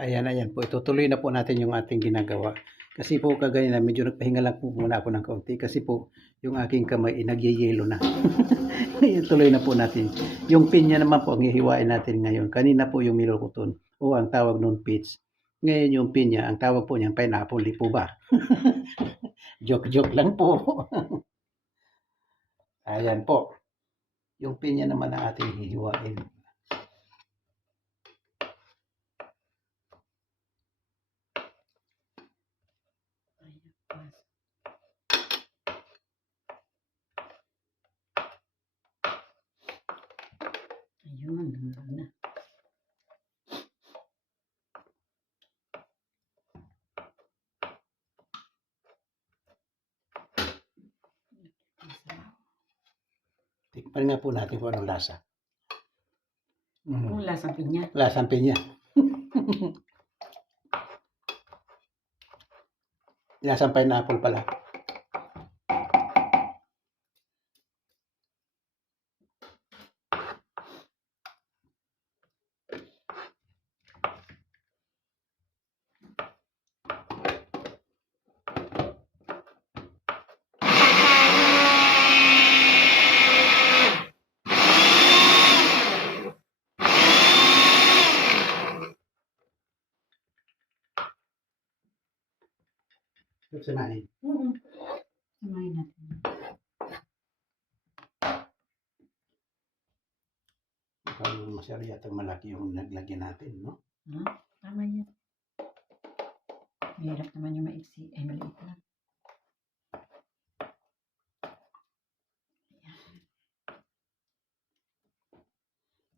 Ayan, ayan po. Itutuloy na po natin yung ating ginagawa. Kasi po kaganina medyo nagpahinga lang po muna ako ng kaunti kasi po yung aking kamay nagyeyelo na. Ituloy na po natin. Yung pinya naman po ang hihiwain natin ngayon. Kanina po yung milokoton o ang tawag nun peach. Ngayon yung pinya, ang tawag po niyan pineapple, di po ba? Joke-joke lang po. Ayan po. Yung pinya naman ang ating hihiwain. Ayun, gano'n na. Tikman nga po natin kung anong lasa. Kung lasang pinya. Lasang pinya. Lasang pineapple pala. Samahin. Samahin natin. Parang masyado yatang malaki yung naglagyan natin, no? Tama yan. Mahirap naman yung maiksi. Ay, maliit lang.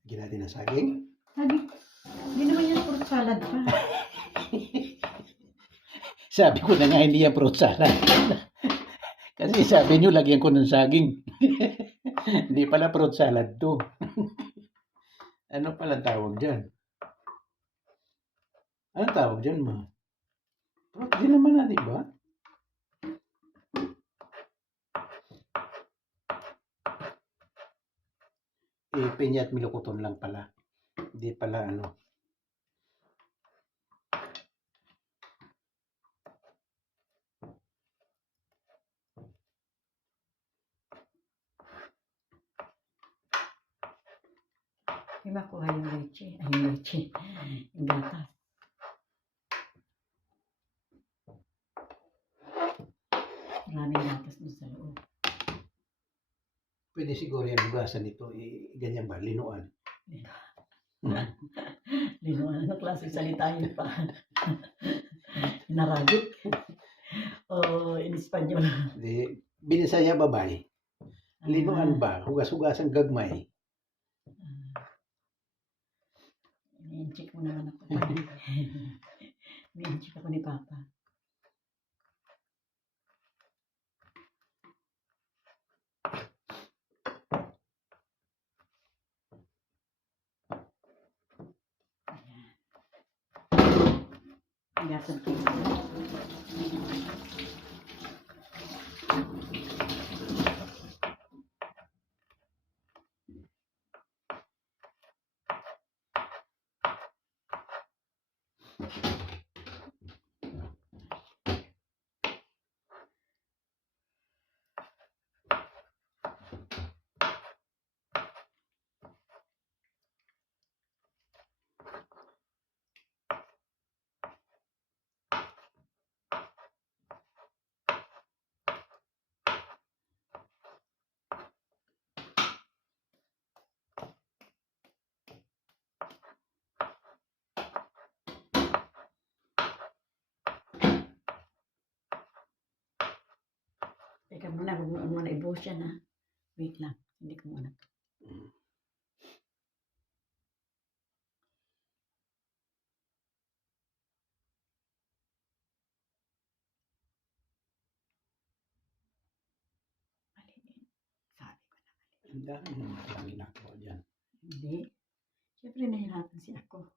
Lagyan natin ng saging. Sabi, hindi naman yan fruit salad pa. Sabi ko na nga hindi yan fruit salad. Kasi sabi nyo lagyan ko ng saging. Hindi pala fruit salad to. Ano pala tawag dyan? Ano tawag dyan, ma? Fruit din naman na, di ba? Pinya at milokoton lang pala. Hindi pala ano. Di makuha yung leche. Ay, yung leche. Yung gatas. Maraming gatas doon sa loob. Pwede siguro yan hugasan ito. Ganyan ba? Linuan. Linuan. Ano klase salita yun pa? Naragit. O in Espanyol. Binisaya babay. Linuan ba? Hugas-hugasan gagmay. Ni-check mo naman ako. Ni-check ako ni Papa. Ayan. Gasang pinya. Teka muna, huwag mo muna i-buhos yan, ha? Wait lang, hindi ko muna. Mali din. Sabi ko na mali. Ang dami naman lang ginagawa dyan. Hindi. Siyempre nahirapan si ako.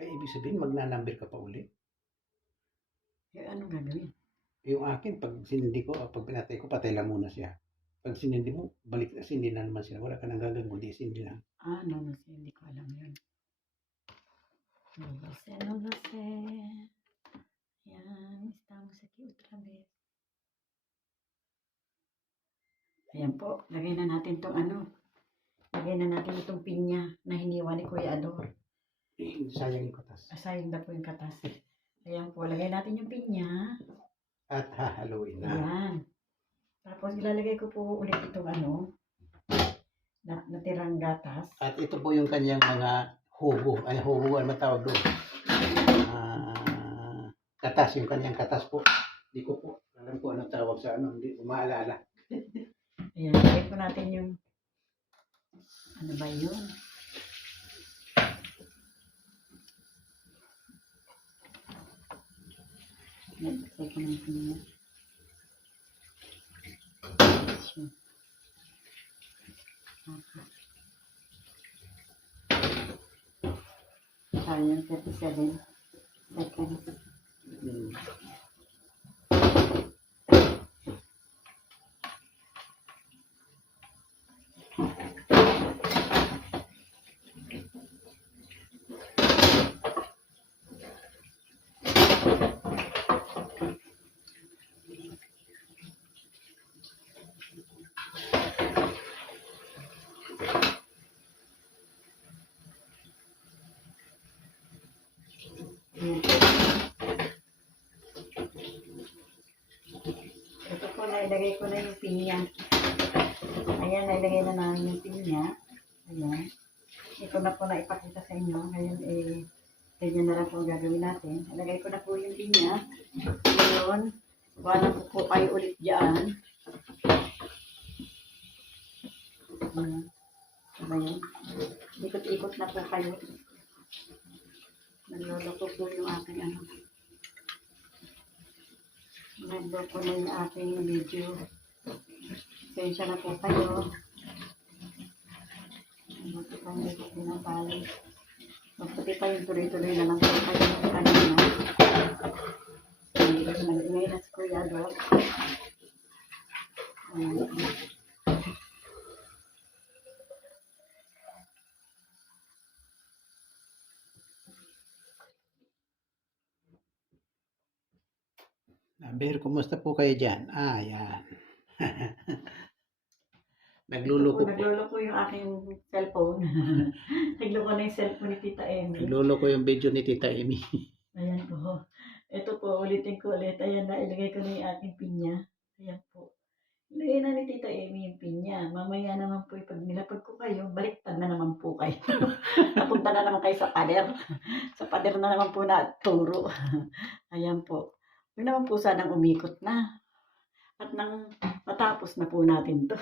Ay, ibig sabihin magnanumber ka pa ulit. Eh, anong gagawin? Yung akin, pag sinindi ko, pag pinatay ko, patay lang muna siya. Pag sinindi mo, balik na, sindi na naman sila. Wala ka nang gagawin, kundi sindi lang. No, hindi ko alam yun. No lo sé, no lo sé. Ayan, estamos aquí otra vez. Ayan po, lagay na natin itong ano. Lagay na natin itong pinya na hiniwa ni Kuya Ador. Sayang yung katas. Asayang na po yung katas. Ayan po, lagay natin yung pinya. At hahaluin na. Ayan. Tapos ilalagay ko po ulit itong ano, natirang gatas. At ito po yung kanyang mga hugo. Ay, hugo ang matawag doon. Katas, yung kanyang katas po. Hindi ko po alam po ano tawag sa ano. Hindi ko maalala. Ayan, lagay po natin yung, ano ba yun? Ayan, lagay ko natin yun. Sayang 37 seconds. Ito po, nailagay ko na yung pinya. Ayan, nailagay na namin yung pinya. Ayan. Ito na po na ipakita sa inyo. Ngayon, ganyan na lang po ang gagawin natin. Ilagay ko na po yung pinya. Ngayon, wala po kayo ulit dyan. Ayan. Diba yun? Ikot-ikot na po kayo. Nagloloko po yung aking ano. Nagloloko na yung aking video. Sensya na po kayo. Magputi pa yung ikot din ang tali. Magputi pa yung tuloy-tuloy na lang po kayo ng kanina. Nag-ingay na si Kuya Ador. Ayan. Aber, kumusta po kayo dyan? Yan. Nagluloko po. Nagloloko yung aking cellphone. Nagloloko na yung cellphone ni Tita Emmy. Nagluloko yung video ni Tita Amy. Ayan po. Ito po, ulitin ko ulit. Ayan na, ilagay ko na yung aking pinya. Ayan po. Ilagay na ni Tita Amy yung pinya. Mamaya naman po, pag nilapag ko kayo, baliktad na naman po kayo. Napunta na naman kayo sa pader. Sa pader na naman po na turo. Ayan po. Huwag naman po sanang umikot na. At nang matapos na po natin to.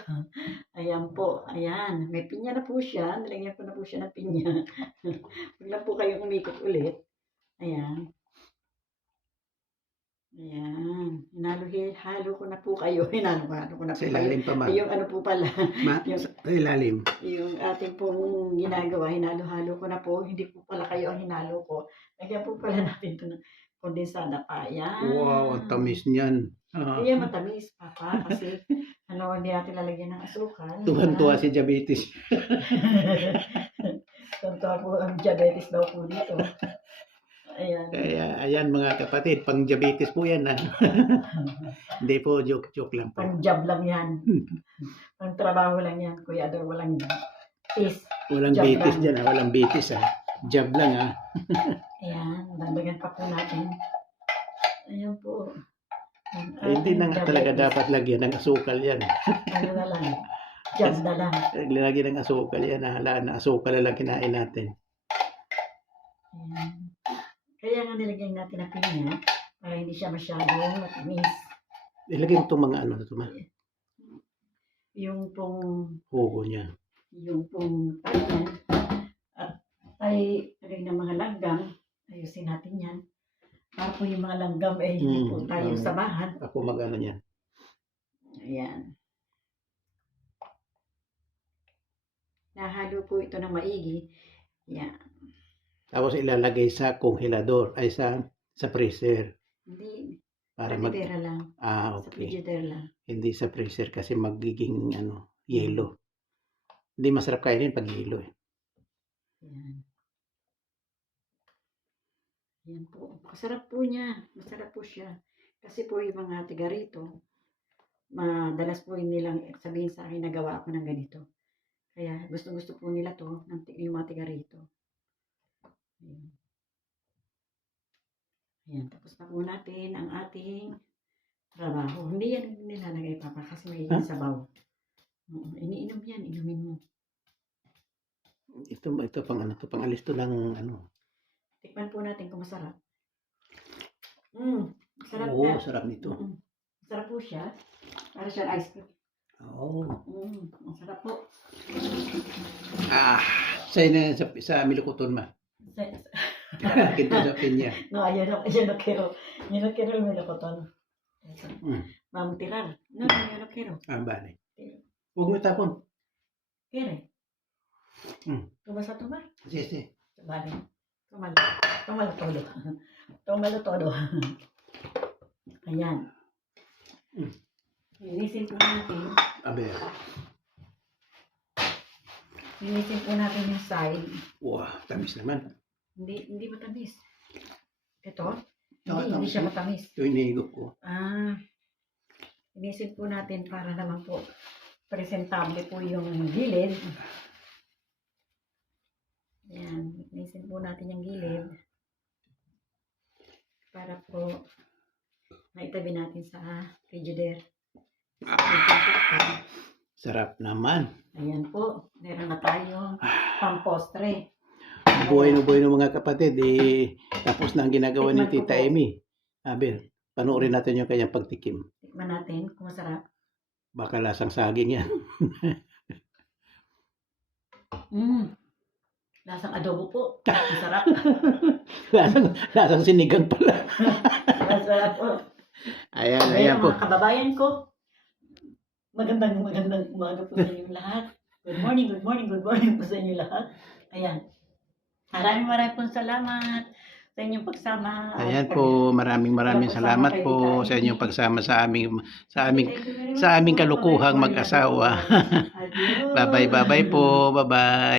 Ayan po. Ayan. May pinya na po siya. Nilagyan ko na po siya ng pinya. Huwag lang po kayong umikot ulit. Ayan. Ayan. Halo ko na po kayo. Halo ko na po Sa kayo. ilalim pa, ma. Yung ano po pala. Sa ilalim. Yung ating pong ginagawa. Hinalo-halo ko na po. Hindi po pala kayo ang hinalo ko. Lagyan po pala natin ito ng kondensada pa. Ayan. Wow, ang tamis niyan. Kaya matamis, Papa. Kasi hindi natin lalagyan ng asukal. Tuhan-tuwa si diabetes. Tuhan-tuwa po ang diabetes daw po dito. Ayan. Kaya, ayan mga kapatid, pang diabetes po yan. Hindi po, joke lang po. Pang-job lang yan. Pang-trabaho lang yan. Kuya Ador, walang tis. Walang Job bitis lang. dyan, walang bitis Job lang Ayan, dagdagan pa po natin. Ayan po. Hindi na nga talaga dapat lagyan ng asukal yan. Ano na lang. Job na lang. Lagyan ng asukal yan. Hala na asukal na lang kinain natin. Ayan. Kaya nga nilagyan natin ng pinya para hindi siya masyadong matamis. Ilagay mo itong mga ano na ito, ma. Yung pong Hugo niya. yung pong pinya at ay lagay ng mga langgam. Ayusin natin yan. Para po yung mga langgam hindi po tayo sabahan. Ako mag-ano niyan. Ayan. Nahalo po ito ng maigi. Ayan. Tapos ilalagay sa congelador ay sa freezer. Hindi. Para Sa pera lang. Sa okay. frigidaire lang. Hindi sa freezer kasi magiging yelo. Hindi masarap kainin pag yelo Ayan. Ayan po. Masarap po niya. Masarap po siya. Kasi po yung mga tiga rito, madalas po nilang sabihin sa akin na gawa ako ng ganito. Kaya gusto-gusto po nila to, yung mga tiga rito. Ayan. Ayan. Tapos na po natin ang ating trabaho. Hindi yan nilalagay, Papa, kasi may Huh? sabaw. Iniinom yan. Inumin mo. Ito pang alis to ng ano. Tikman po natin kung masarap. Masarap Oo, na. sarap nito. Masarap po siya. Para siya ice cream. Oo. Masarap po. Sa Milukuton ma. Kita sa pinya. No, ayan na kero. Yan na kero may lakoton. Mam tirar. No, yan na kero. Bale. Huwag mo tapon. Kere. Tumas sa tumar. Sige. Bale. Tumalo todo. Tumalo todo. Ayan. Linisin po natin. Abe. Linisin po natin yung side. Wah, tamis naman. Hindi matamis. Ito? Ito, Hindi siya matamis. Ito hinihigop ko. Linisin po natin para naman po presentable po yung gilid. Ayan. Linisin po natin yung gilid. Para po maitabi natin sa frigidaire. Sarap naman. Ayan po. Meron na tayong pampostre. Buhay ng mga kapatid. Tapos na ang ginagawa ni Tita Amy. Abe, panoorin natin yung kanyang pagtikim. Tikman natin kung masarap. Baka lasang saging yan. Lasang adobo po. Masarap. lasang sinigang pala. Masarap po. Ayan po. Mga kababayan ko. Magandang umaga po sa inyo lahat. Good morning po sa inyo lahat. Ayan. Maraming pong salamat sa inyong pagsama. Ayan po, maraming salamat po sa inyong pagsama sa aming kalukuhang mag-asawa. Bye-bye po. Bye-bye.